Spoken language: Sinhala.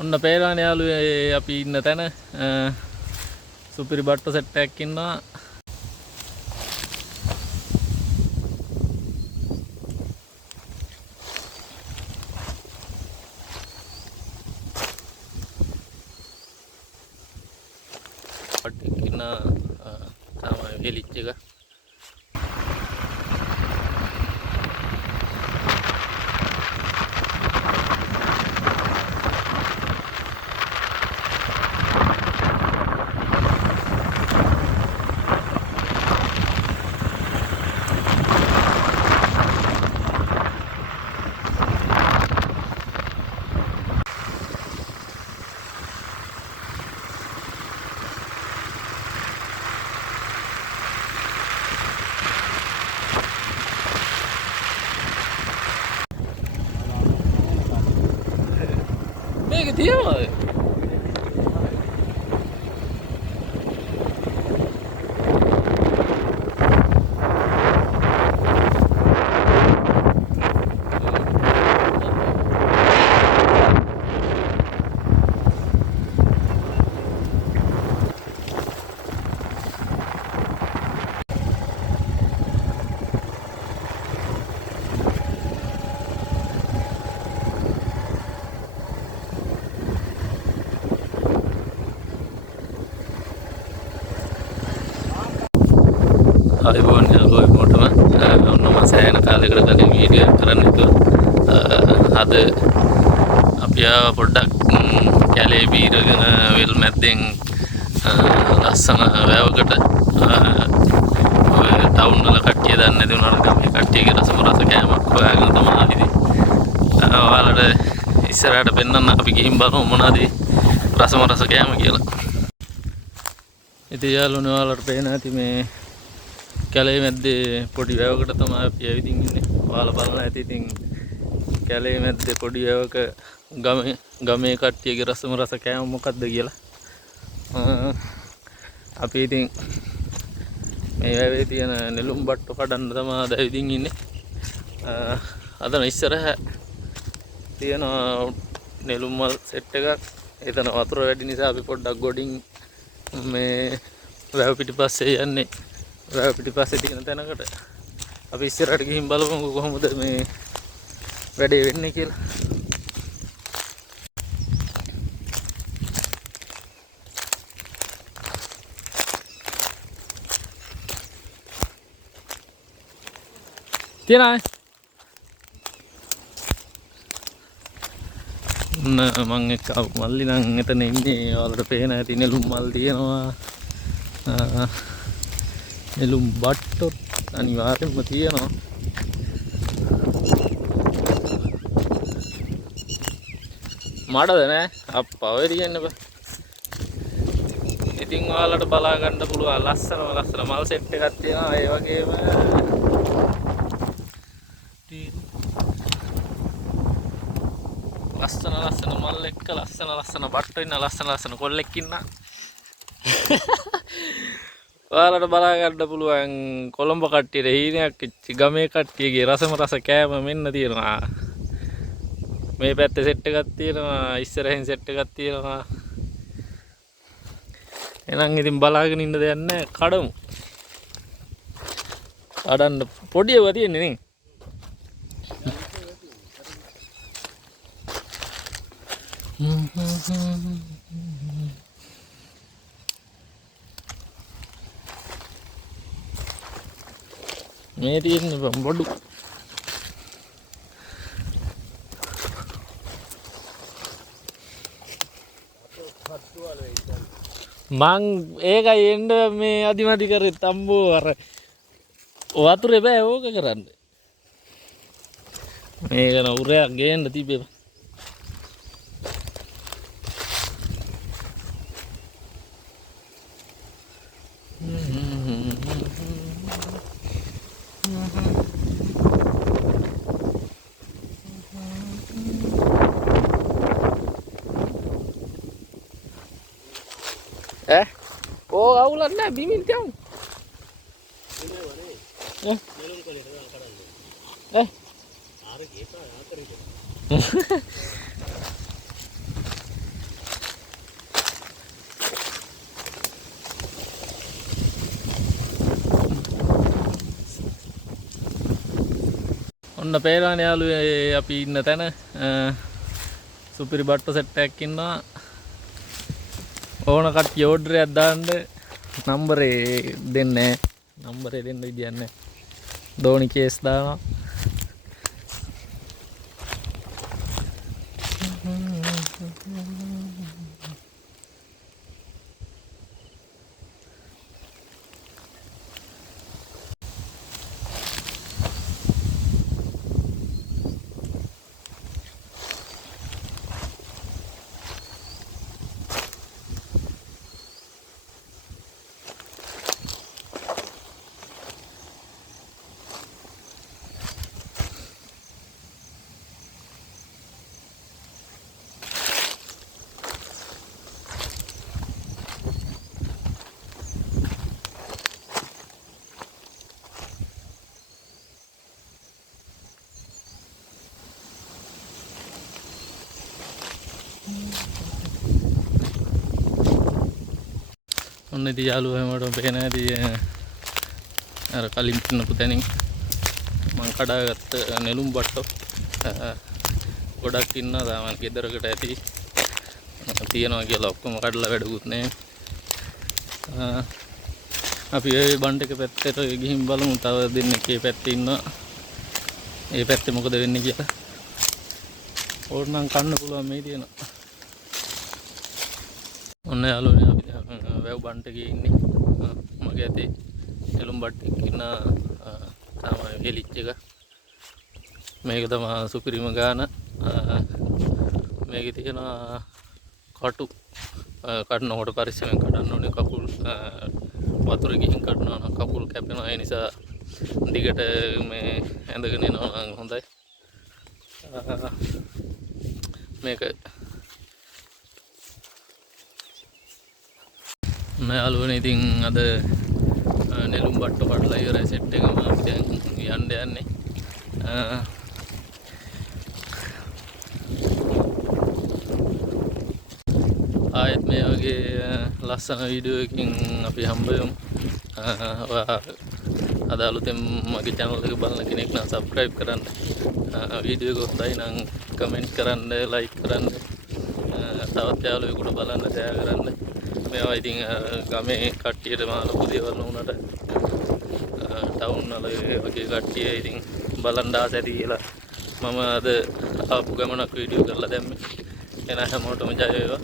ඔන්න පේරාන යාළුවෝ අපි ඉන්න තැන සුපිරි බට්ටු සෙට් එකක් ඉන්නවා. බට්ටු ඉන්න තමයි හෙලිච් එක. මේක තියනවාද? අයිබෝන් යාළුවෝ මොටම ඔන්න මම සෑහෙන කාලයකට කලින් වීඩියෝ එකක් කරන්න හිතුවා. අද අපි පොඩ්ඩක් කැලේ බීරගෙන වෙල් මැද්දෙන් ලස්සන වැවකට ඔය ටවුන් වල කට්ටිය දන්නේ නැති වුණාට ගමේ කට්ටියගේ රසම රස කෑමක් හොයාගෙන තමයි ඉතින් ඔයාලට ඉස්සරහට පෙන්නන්න අපි ගිහින් බලමු මොනවද රසම රස කෑම කියලා. ඉතින් යාළුවනේ ඔයාලට පේන ඇති මේ කැලේ මැද්දේ පොඩි වැවකට තමයි අපි ඇවිදින් ඉන්නේ. ඔයාලා බලන්න ඇති ඉතින් කැලේ මැද්දේ පොඩි වැවක ගමේ කට්ටියගේ රසම රස කෑම මොකද්ද කියලා. අපි ඉතින් මේ වැවේ තියෙන නෙළුම් බට්ටු කඩන්න තමයි ඇවිදින් ඉන්නේ. අතන ඉස්සරහ තියෙන නෙළුම් මල් සෙට් එකක්. එතන වතුර වැඩි නිසා අපි පොඩ්ඩක් ගොඩින් මේ වැව පිටිපස්සේ යන්නේ. වැව පිටිපස්සේ තියෙන තැනකට අපි ඉස්සරහට ගිහින් බලමු කොහොමද මේ වැඩේ වෙන්නේ කියලා. තියනයි මං එක්ක මල්ලි නම් එතන ඉන්නේ. ඔයාලට පේන ඇති නෙළුම් මල් තියෙනවා. නෙළුම් බට්ටොත් අනිවාර්යෙන්ම තියෙනවා. මඩද නෑ අප්පා ඔය තියෙන්න බෑ. ඉතින් ඔයාලට බලා ගන්න පුළුවන් ලස්සන මල් සෙට් එකක් තියෙනවා. ඒ වගේම ලස්සන මල් එක්ක ලස්සන බට්ටු ඉන්න ලස්සන කොල්ලෙක් ඉන්න. ඔයාලට බලා ගන්න පුළුවන් කොළඹ කට්ටියට හීනයක් ඉච්චි ගමේ කට්ටියගේ රසම රස කෑම මෙන්න තියෙනවා. මේ පැත්තේ සෙට් එකක් තියෙනවා. ඉස්සරහින් සෙට් එකක් තියෙනවා. එහෙනම් ඉතින් බලාගෙන ඉන්න දෙයක් නැහැ. කඩමු. කඩන්න පොඩි ඒවා තියෙන්නේ නේ. මේ තියෙන්නේ බොඩු. මං ඒකයි එන්න මේ අදිමදි කරේ තම්බෝ අර වතුරේ බෑ ඕක කරන්න. මේක නවුරයක් ගේන්න තිබේ. Oh, awulan na bimin tiang. ඔන්න පේරානේ යාළුවෝ අපි ඉන්න තැන සුපිරි බට්ටු සෙට් එකක් ඉන්නවා. ඕන කට්ටිය ඕඩර් එකක් දාන්න නම්බරේ දෙන්නේ නැහැ. නම්බරේ දෙන්න විදියක් නැහැ. ධෝනි කේස් දානවා. ඔන්න ඉතින් යාළුවෝ හැමෝටම පේන ඇති අර කලින් පින්නපු තැනින් මං කඩාගත්ත නෙළුම් බට්ටෝ ගොඩක් ඉන්නවා. තාමත් ගෙදරකට ඇති තියනවා කියලා ඔක්කොම කඩලා වැඩකුත් නැහැ. අපි ඒ බන්ඩ් එක පැත්තට ගිහින් බලමු. තව දෙන්නෙක් ඒ පැත්තේ ඉන්නවා. ඒ පැත්තේ මොකද වෙන්නේ කියලා. ඕනනම් කන්න පුළුවන් මේ තියෙනවා. ඔන්න යාළුවනේ අපි වැව් බන්ඩ් එකේ ඉන්නේ. මගේ අතේ නෙළුම් බට්ටෙක් ඉන්න තමයි හෙලිච් එක. මේක තමයි සුපිරිම ගාන. මේකේ තියෙන කටු කඩනකොට පරිස්සමෙන් කඩන්න ඕනේ. කකුල් වතුර ගිහින් කඩනවා නම් කකුල් කැපෙනවා. ඒ නිසා දිගට මේ ඇඳගෙන යනවා නම් හොඳයි. මේක යාළුවනේ ඉතින් අද නෙළුම් බට්ටෝ කඩලා ඉවරයි සෙට් එකම. අපි දැන් යන්න යන්නේ. ආයෙත් මේ වගේ ලස්සන වීඩියෝ එකකින් අපි හම්බ වෙමු. අද අලුතෙන් මගේ channel එක බලන කෙනෙක් නම් subscribe කරන්න. වීඩියෝ එක හොඳයි නම් comment කරන්න, like කරන්න. තවත් යාළුවෙකුට බලන්න share කරන්න. මේවා ඉතින් ගමේ කට්ටියට මා ලොකු දේවල් වුණාට ටවුන් වල වගේ කට්ටිය ඉතින් බලන්න ආස ඇති කියලා මම අද ආපු ගමනක් වීඩියෝ කරලා දැම්මේ. එන හැමෝටම ජය වේවා.